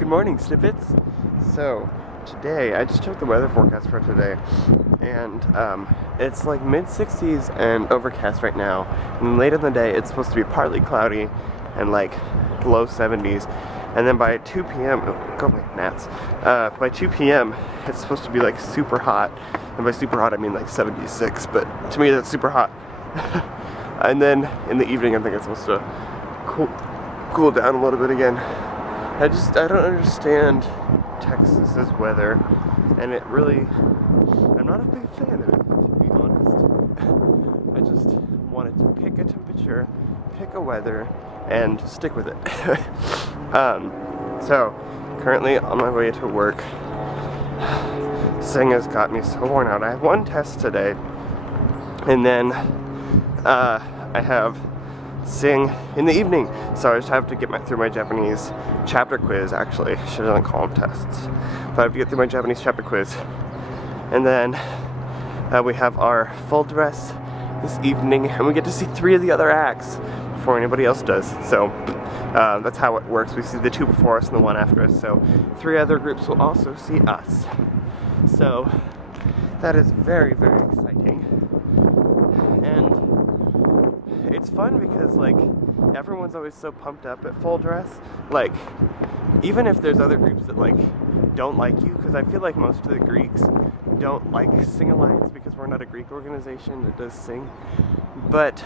Good morning, Snippets. So, today, I just checked the weather forecast for today, and it's like mid-60s and overcast right now. And later in the day, it's supposed to be partly cloudy and like low 70s. And then by 2 p.m., oh, go my gnats. By 2 p.m., it's supposed to be like super hot. And by super hot, I mean like 76, but to me, that's super hot. And then in the evening, I think it's supposed to cool down a little bit again. I don't understand Texas's weather, and it really, I'm not a big fan of it, to be honest. I just wanted to pick a temperature, pick a weather, and stick with it. So, currently on my way to work, Sing has got me so worn out. I have one test today, and then I have Sing in the evening, so I just have to get through my Japanese chapter quiz. Actually, she doesn't call them tests, but I have to get through my Japanese chapter quiz, and then we have our full dress this evening, and we get to see 3 of the other acts before anybody else does. So that's how it works. We see the 2 before us and the 1 after us, so 3 other groups will also see us. So that is very, very exciting. And it's fun because, like, everyone's always so pumped up at full dress. Like, even if there's other groups that, like, don't like you, because I feel like most of the Greeks don't like Sing Alliance because we're not a Greek organization that does sing. But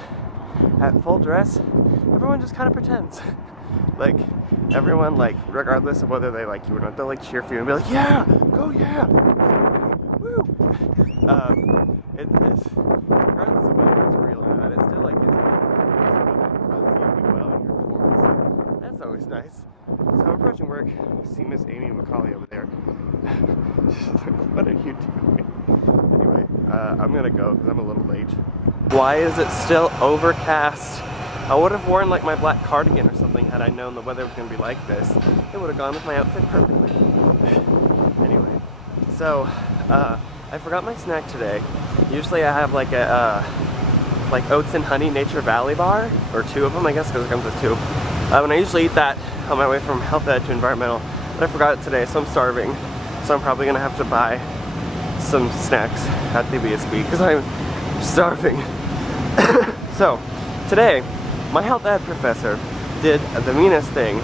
at full dress, everyone just kind of pretends. Like, everyone, like, regardless of whether they like you or not, they'll, like, cheer for you and be like, yeah, go yeah, woo! It's regardless of whether it's real or not, it still, like, gets that's always nice. So I'm approaching work. I see Miss Amy McCauley over there. She's like, what are you doing? Anyway, I'm gonna go because I'm a little late. Why is it still overcast? I would have worn like my black cardigan or something had I known the weather was gonna be like this. It would have gone with my outfit perfectly. Anyway, so I forgot my snack today. Usually I have like a like oats and honey Nature Valley bar, or 2 of them, I guess, because it comes with 2. And I usually eat that on my way from health ed to environmental, but I forgot it today, so I'm starving. So I'm probably gonna have to buy some snacks at the BSB because I'm starving. So today, my health ed professor did the meanest thing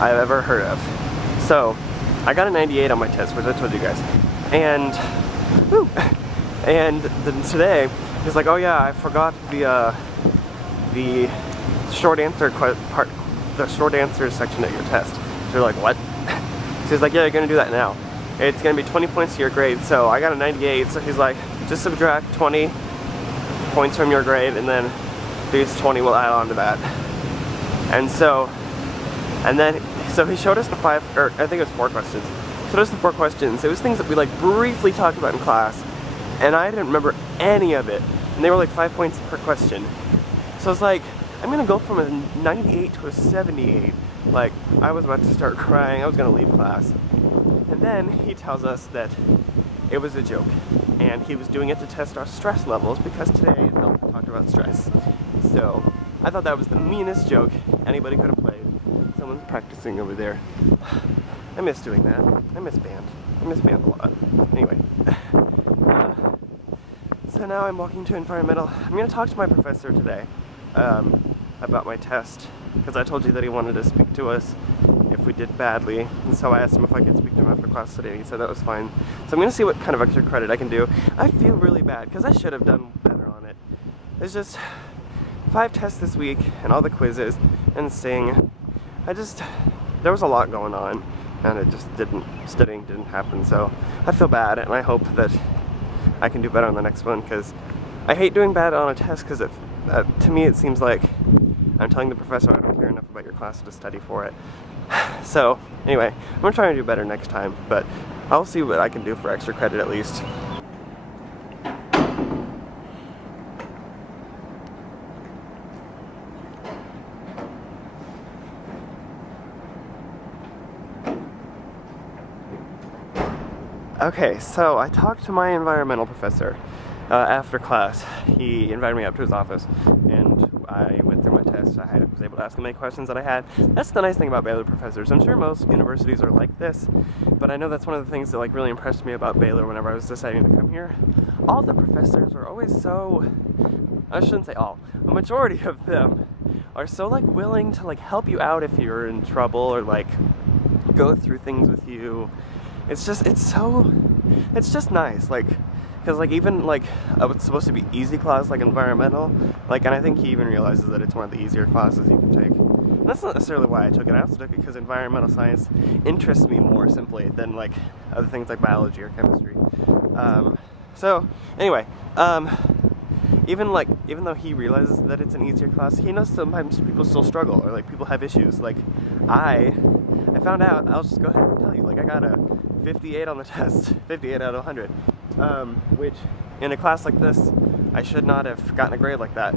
I've ever heard of. So I got a 98 on my test, which I told you guys, and woo, and then today he's like, oh yeah, I forgot the short answer part. The short answer section at your test. So you're like, what? So he's like, yeah, you're gonna do that now. It's gonna be 20 points to your grade. So I got a 98, so he's like, just subtract 20 points from your grade, and then these 20 will add on to that. And so he showed us the 5, or I think it was 4 questions. Showed us the 4 questions. It was things that we like briefly talked about in class, and I didn't remember any of it. And they were like 5 points per question. So I was like, I'm gonna go from a 98 to a 78. Like, I was about to start crying. I was gonna leave class. And then he tells us that it was a joke, and he was doing it to test our stress levels because today Bill talked about stress. So I thought that was the meanest joke anybody could have played. Someone's practicing over there. I miss doing that. I miss band. I miss band a lot. Anyway. So now I'm walking to environmental. I'm gonna talk to my professor today. About my test, because I told you that he wanted to speak to us if we did badly, and so I asked him if I could speak to him after class today, and he said that was fine. So I'm going to see what kind of extra credit I can do. I feel really bad, because I should have done better on it. There's just 5 tests this week, and all the quizzes, and Sing. There was a lot going on, and it just studying didn't happen, so I feel bad, and I hope that I can do better on the next one, because I hate doing bad on a test, because to me it seems like I'm telling the professor I don't care enough about your class to study for it. So anyway, I'm gonna try and do better next time, but I'll see what I can do for extra credit at least. Okay, so I talked to my environmental professor after class. He invited me up to his office, and I went through my test. test. I was able to ask him any questions that I had. That's the nice thing about Baylor professors. I'm sure most universities are like this, but I know that's one of the things that like really impressed me about Baylor whenever I was deciding to come here. All the professors are always so, I shouldn't say all, a majority of them are so like willing to like help you out if you're in trouble or like go through things with you. It's just nice, like, because like even like it's supposed to be easy class like environmental, like, and I think he even realizes that it's one of the easier classes you can take. And that's not necessarily why I took it. I also took it because environmental science interests me more simply than like other things like biology or chemistry. So anyway, even though he realizes that it's an easier class, he knows sometimes people still struggle or like people have issues. Like I found out, I'll just go ahead and tell you, like I got a 58 on the test, 58 out of 100, which in a class like this, I should not have gotten a grade like that.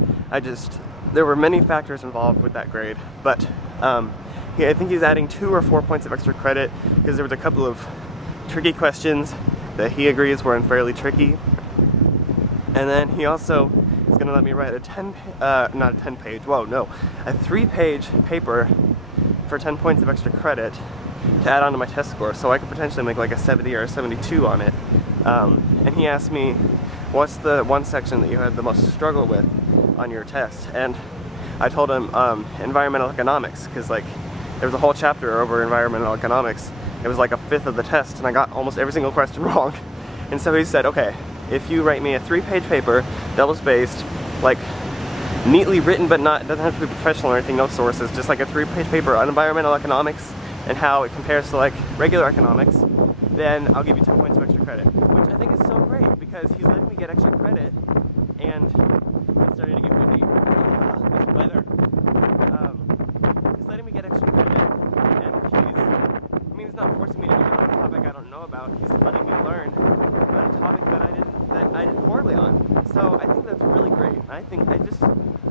There were many factors involved with that grade, but I think he's adding 2 or 4 points of extra credit because there was a couple of tricky questions that he agrees were unfairly tricky. And then he also is going to let me write a 3-page paper for 10 points of extra credit to add on to my test score, so I could potentially make like a 70 or a 72 on it. And he asked me, what's the one section that you had the most struggle with on your test? And I told him environmental economics, because like there was a whole chapter over environmental economics. It was like a fifth of the test, and I got almost every single question wrong. And so he said, okay, if you write me a 3-page paper, double-spaced, like neatly written, but doesn't have to be professional or anything, no sources, just like a 3-page paper on environmental economics and how it compares to like regular economics, then I'll give you 10 points of extra credit. Which I think is so great because he's letting me get extra credit, and it's starting to get windy. This weather. He's letting me get extra credit, and he's not forcing me to learn a topic I don't know about. He's letting me learn about a topic that I did poorly on. So I think that's really great.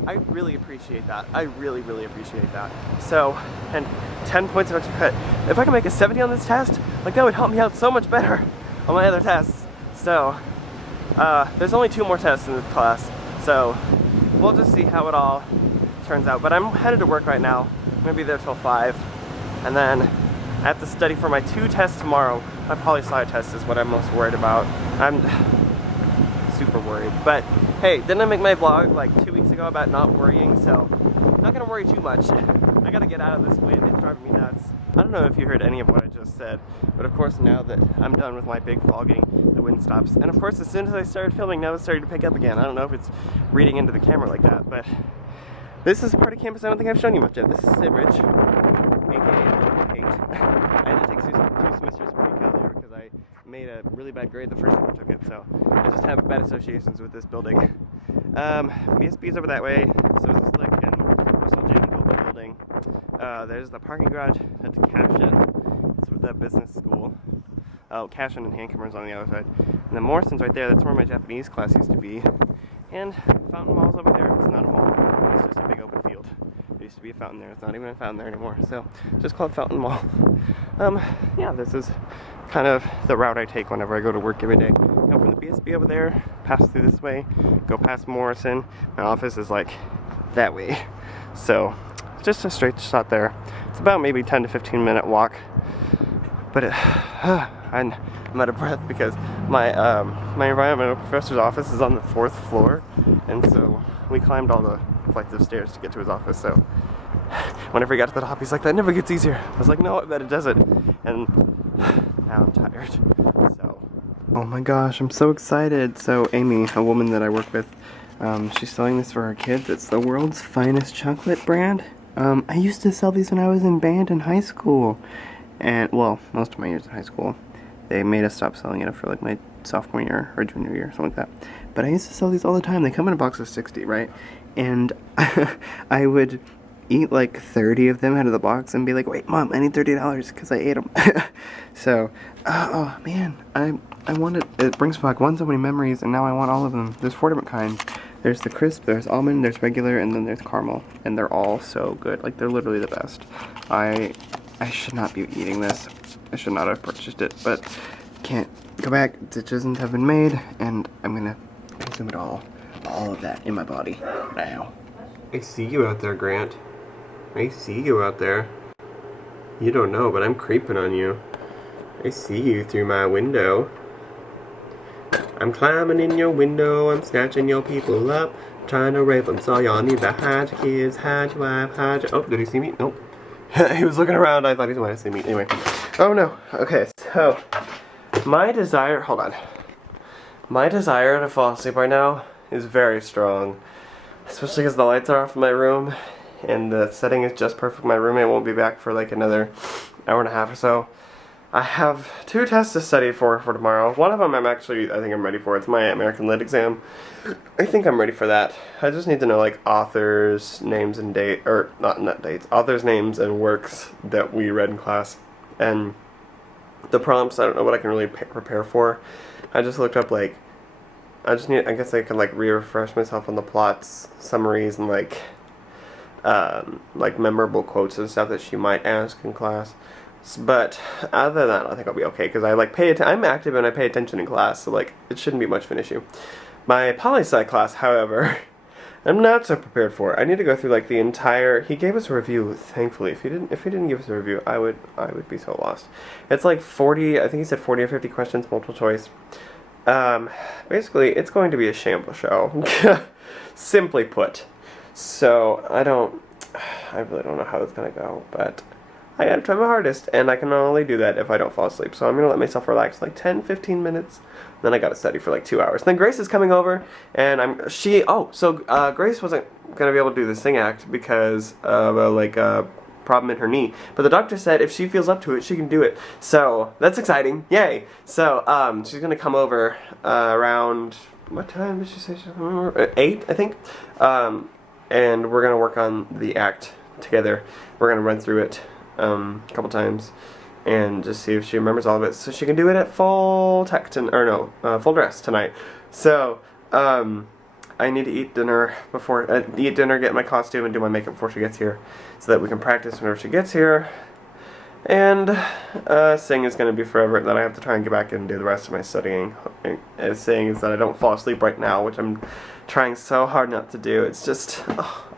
I really appreciate that. I really, really appreciate that. So, and 10 points of extra credit. If I can make a 70 on this test, like that would help me out so much better on my other tests. So, there's only 2 more tests in this class. So, we'll just see how it all turns out. But I'm headed to work right now. I'm gonna be there till 5. And then I have to study for my 2 tests tomorrow. My poli-sci test is what I'm most worried about. I'm super worried. But hey, didn't I make my vlog like 2 weeks ago about not worrying? So I'm not gonna worry too much. I gotta get out of this wind. It's driving me nuts. I don't know if you heard any of what I just said, but of course now that I'm done with my big fogging, the wind stops. And of course as soon as I started filming, now it's starting to pick up again. I don't know if it's reading into the camera like that, but this is a part of campus I don't think I've shown you much of. This is Sid Rich, aka Hate. I had to take 2 semesters of pre-cal because I made a really bad grade the first time I took it, so I just have bad associations with this building. BSB is over that way, so is the Slick and Russell J. building. There's the parking garage at the Caption. It's with that business school. Oh, Caption and hand cameras on the other side. And then Morrison's right there. That's where my Japanese class used to be. And Fountain Mall's over there. It's not a mall. It's just a big open field. There used to be a fountain there. It's not even a fountain there anymore. So, just called Fountain Mall. Yeah, this is kind of the route I take whenever I go to work every day. Come from the BSB over there, pass through this way, go past Morrison. My office is like that way. So, just a straight shot there. It's about maybe 10 to 15 minute walk. But I'm out of breath because my environmental professor's office is on the 4th floor, and so we climbed all the flights of stairs to get to his office. So whenever he got to the top, he's like, "That never gets easier." I was like, "No, I bet it doesn't." And now I'm tired. So, oh my gosh, I'm so excited. So Amy, a woman that I work with, she's selling this for her kids. It's the world's finest chocolate brand. I used to sell these when I was in band in high school. And, well, most of my years in high school. They made us stop selling it after, like, my sophomore year or junior year, something like that. But I used to sell these all the time. They come in a box of 60, right? And I would eat, like, 30 of them out of the box and be like, "Wait, Mom, I need $30 because I ate them." So, oh, man. I wanted, it brings back so many memories, and now I want all of them. There's 4 different kinds. There's the crisp, there's almond, there's regular, and then there's caramel. And they're all so good. Like, they're literally the best. I should not be eating this. I should not have purchased it, but can't go back. Decisions have been made, and I'm gonna consume it all of that in my body now. I see you out there, Grant. I see you out there. You don't know, but I'm creeping on you. I see you through my window. I'm climbing in your window, I'm snatching your people up, trying to rape them, so y'all need to hide your kids, hide your wife, hide your... Oh, did he see me? Nope. He was looking around, I thought he might have seen me. Anyway. Oh no. Okay, so... my desire... Hold on. My desire to fall asleep right now is very strong. Especially because the lights are off in my room, and the setting is just perfect. My roommate won't be back for like another hour and a half or so. I have 2 tests to study for tomorrow. One of them I think I'm ready for. It's my American Lit exam. I think I'm ready for that. I just need to know like authors' names and authors' names and works that we read in class. And the prompts, I don't know what I can really prepare for. I just looked up like, I guess I can like refresh myself on the plots, summaries, and like memorable quotes and stuff that she might ask in class. But other than that, I think I'll be okay, because I like I'm active and I pay attention in class, so like it shouldn't be much of an issue. My poli-sci class, however, I'm not so prepared for. I need to go through like the entire... He gave us a review, thankfully. If he didn't give us a review, I would be so lost. It's like 40, I think he said 40 or 50 questions, multiple choice. Basically, it's going to be a shambles show, simply put. So I really don't know how it's gonna go, but I gotta try my hardest, and I can only do that if I don't fall asleep. So I'm gonna let myself relax like 10-15 minutes. Then I gotta study for like 2 hours. Then Grace is coming over, and Grace wasn't gonna be able to do the sing act because of a problem in her knee. But the doctor said if she feels up to it, she can do it. So that's exciting. Yay! So she's gonna come over around, what time did she say she's coming over? 8, I think. And we're gonna work on the act together. We're gonna run through it a couple times and just see if she remembers all of it, so she can do it at full dress tonight. So I need to eat dinner get my costume, and do my makeup before she gets here, so that we can practice whenever she gets here. And sing is going to be forever. Then I have to try and get back and do the rest of my studying. Saying is that I don't fall asleep right now, which I'm trying so hard not to do. It's just,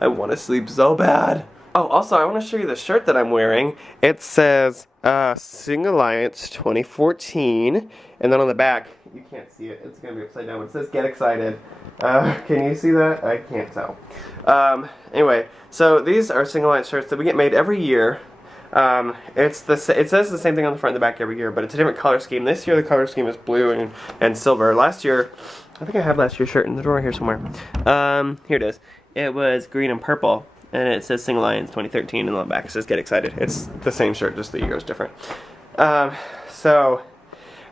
I want to sleep so bad. Oh, also, I want to show you the shirt that I'm wearing. It says Sing Alliance 2014, and then on the back, you can't see it. It's going to be upside down. It says Get Excited. Can you see that? I can't tell. Anyway, so these are Sing Alliance shirts that we get made every year. It says the same thing on the front and the back every year, but it's a different color scheme. This year the color scheme is blue and silver. Last year, I think I have last year's shirt in the drawer here somewhere. Here it is. It was green and purple. And it says Sing Alliance 2013, and on the back it says Get Excited. It's the same shirt, just the year is different. So,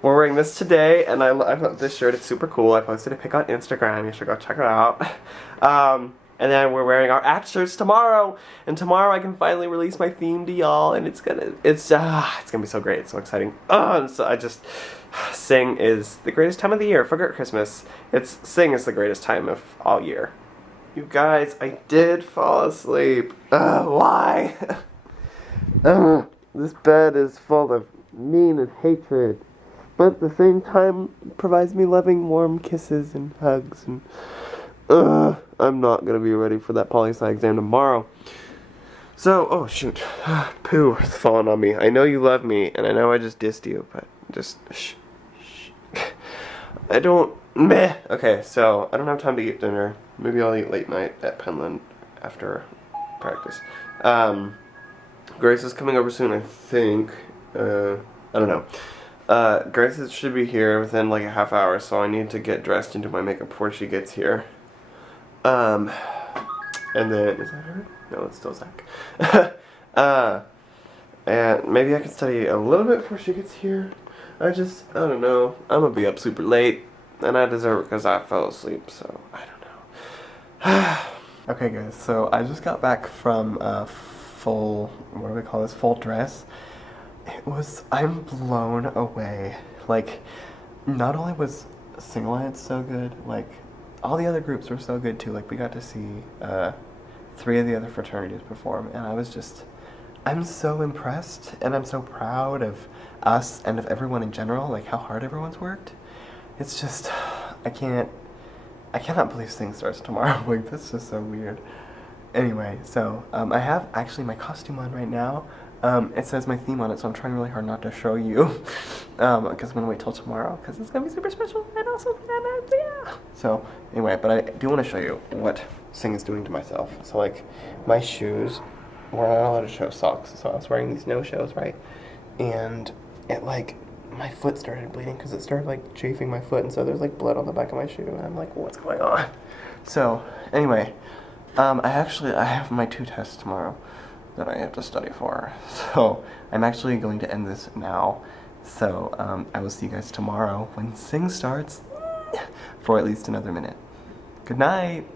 we're wearing this today, and I love this shirt. It's super cool. I posted a pic on Instagram. You should go check it out. And then we're wearing our act shirts tomorrow. And tomorrow I can finally release my theme to y'all, and it's gonna be so great. It's so exciting. And so Sing is the greatest time of the year. Forget Christmas. Sing is the greatest time of all year. You guys, I did fall asleep. Why? This bed is full of mean and hatred, but at the same time provides me loving, warm kisses and hugs. And I'm not gonna be ready for that poli-sci exam tomorrow. So, oh shoot, poo is falling on me. I know you love me, and I know I just dissed you, but just shh. I don't. Meh. Okay, so I don't have time to eat dinner. Maybe I'll eat late night at Penland after practice. Grace is coming over soon, I think. I don't know. Grace should be here within like a half hour, so I need to get dressed and do my makeup before she gets here. And then, is that her? No, it's still Zach. And maybe I can study a little bit before she gets here. I don't know. I'm gonna be up super late, and I deserve it because I fell asleep, so I don't know. Okay guys, so I just got back from full dress. I'm blown away. Like, not only was Sing Alliance so good, like, all the other groups were so good too. Like, we got to see 3 of the other fraternities perform, and I'm so impressed, and I'm so proud of us and of everyone in general, like how hard everyone's worked. It's just, I cannot believe Sing starts tomorrow. Like, that's just so weird. Anyway, so I have actually my costume on right now. It says my theme on it, so I'm trying really hard not to show you. Because I'm gonna wait till tomorrow, because it's gonna be super special and also yeah. So anyway, but I do want to show you what Sing is doing to myself. So like my shoes, we're not allowed to show socks, so I was wearing these no-shows, right? And it like my foot started bleeding because it started like chafing my foot, and so there's like blood on the back of my shoe, and I'm like, what's going on? So anyway, I have my 2 tests tomorrow that I have to study for. So I'm actually going to end this now. So I will see you guys tomorrow when Sing starts for at least another minute. Good night.